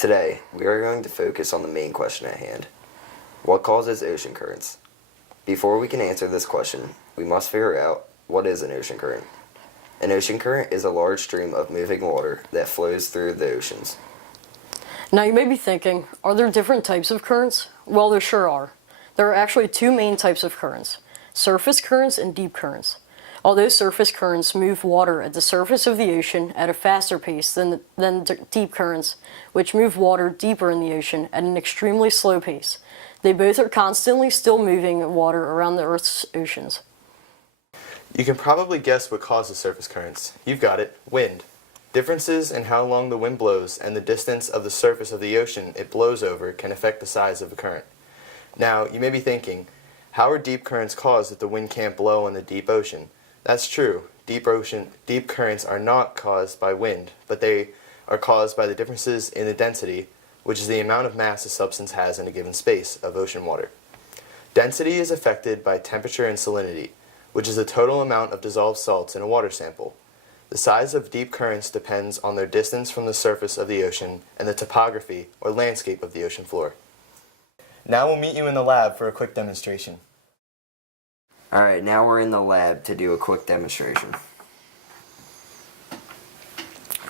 Today, we are going to focus on the main question at hand. What causes ocean currents? Before we can answer this question, we must figure out what is an ocean current. An ocean current is a large stream of moving water that flows through the oceans. Now you may be thinking, are there different types of currents? Well, there sure are. There are actually two main types of currents, surface currents and deep currents. Although surface currents move water at the surface of the ocean at a faster pace than deep currents, which move water deeper in the ocean at an extremely slow pace, they both are constantly still moving water around the Earth's oceans. You can probably guess what causes surface currents. You've got it, wind. Differences in how long the wind blows and the distance of the surface of the ocean it blows over can affect the size of a current. Now, you may be thinking, how are deep currents caused if the wind can't blow in the deep ocean? That's true. Deep currents are not caused by wind, but they are caused by the differences in the density, which is the amount of mass a substance has in a given space of ocean water. Density is affected by temperature and salinity, which is the total amount of dissolved salts in a water sample. The size of deep currents depends on their distance from the surface of the ocean and the topography or landscape of the ocean floor. Now we'll meet you in the lab for a quick demonstration. Alright, now we're in the lab to do a quick demonstration.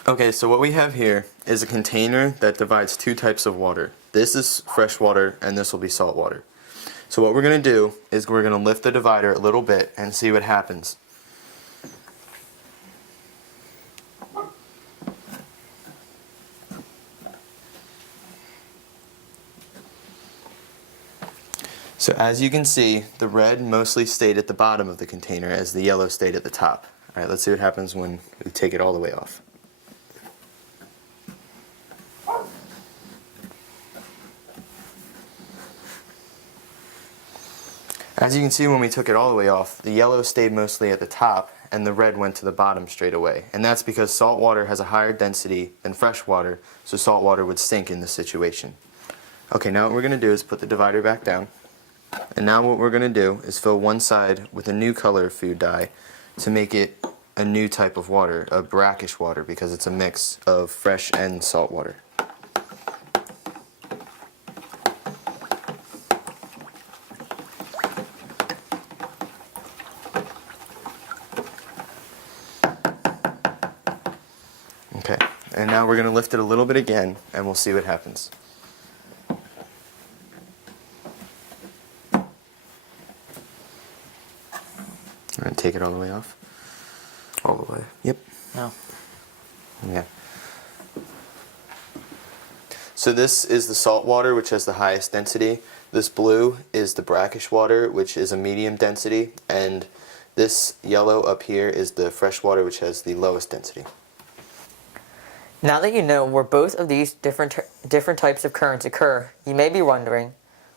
Okay, so what we have here is a container that divides two types of water. This is fresh water and this will be salt water. So what we're going to do is we're going to lift the divider a little bit and see what happens. So as you can see, the red mostly stayed at the bottom of the container as the yellow stayed at the top. Alright, let's see what happens when we take it all the way off. As you can see, when we took it all the way off, the yellow stayed mostly at the top and the red went to the bottom straight away. And that's because salt water has a higher density than fresh water, so salt water would sink in this situation. Okay, now what we're going to do is put the divider back down. And now what we're going to do is fill one side with a new color food dye to make it a new type of water, a brackish water, because it's a mix of fresh and salt water. Okay, and now we're going to lift it a little bit again and we'll see what happens. I'm going to take it all the way off. All the way. Yep. No. Yeah. So this is the salt water, which has the highest density. This blue is the brackish water, which is a medium density. And this yellow up here is the fresh water, which has the lowest density. Now that you know where both of these different types of currents occur, you may be wondering,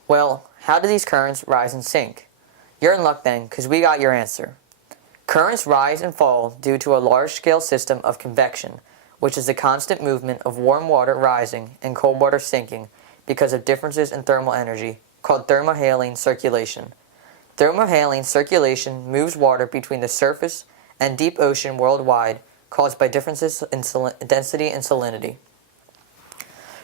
well, how do these currents rise and sink? You're in luck then, because we got your answer. Currents rise and fall due to a large-scale system of convection, which is the constant movement of warm water rising and cold water sinking because of differences in thermal energy, called thermohaline circulation. Thermohaline circulation moves water between the surface and deep ocean worldwide, caused by differences in density and salinity.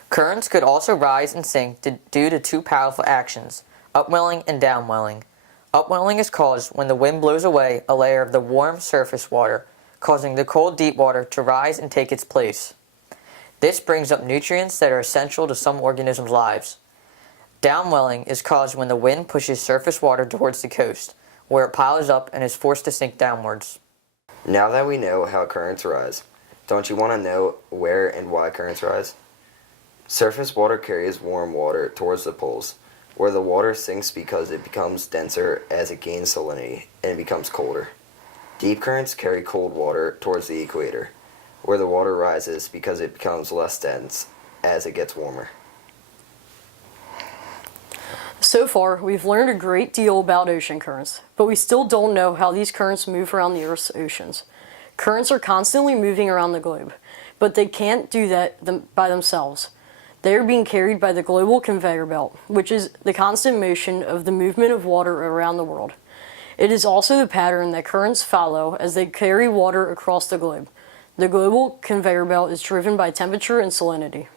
Currents could also rise and sink due to two powerful actions, upwelling and downwelling. Upwelling is caused when the wind blows away a layer of the warm surface water, causing the cold deep water to rise and take its place. This brings up nutrients that are essential to some organisms' lives. Downwelling is caused when the wind pushes surface water towards the coast, where it piles up and is forced to sink downwards. Now that we know how currents rise, don't you want to know where and why currents rise? Surface water carries warm water towards the poles, where the water sinks because it becomes denser as it gains salinity and it becomes colder. Deep currents carry cold water towards the equator, where the water rises because it becomes less dense as it gets warmer. So far, we've learned a great deal about ocean currents, but we still don't know how these currents move around the Earth's oceans. Currents are constantly moving around the globe, but they can't do that by themselves. They are being carried by the global conveyor belt, which is the constant motion of the movement of water around the world. It is also the pattern that currents follow as they carry water across the globe. The global conveyor belt is driven by temperature and salinity.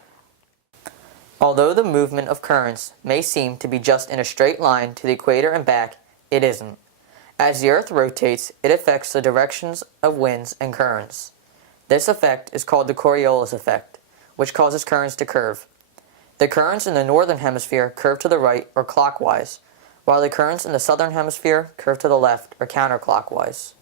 Although the movement of currents may seem to be just in a straight line to the equator and back, it isn't. As the Earth rotates, it affects the directions of winds and currents. This effect is called the Coriolis effect, which causes currents to curve. The currents in the northern hemisphere curve to the right or clockwise, while the currents in the southern hemisphere curve to the left or counterclockwise.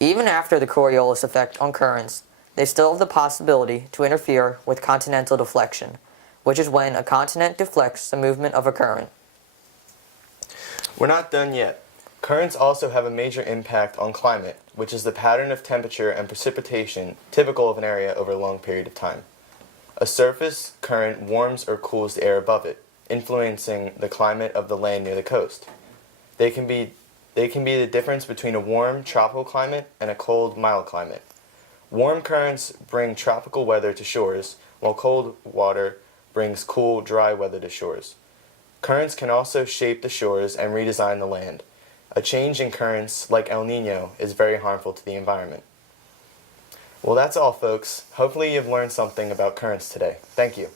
Even after the Coriolis effect on currents, they still have the possibility to interfere with continental deflection, which is when a continent deflects the movement of a current. We're not done yet. Currents also have a major impact on climate, which is the pattern of temperature and precipitation typical of an area over a long period of time. A surface current warms or cools the air above it, influencing the climate of the land near the coast. They can be the difference between a warm, tropical climate and a cold, mild climate. Warm currents bring tropical weather to shores, while cold water brings cool, dry weather to shores. Currents can also shape the shores and redesign the land. A change in currents, like El Nino, is very harmful to the environment. Well, that's all, folks. Hopefully you've learned something about currents today. Thank you.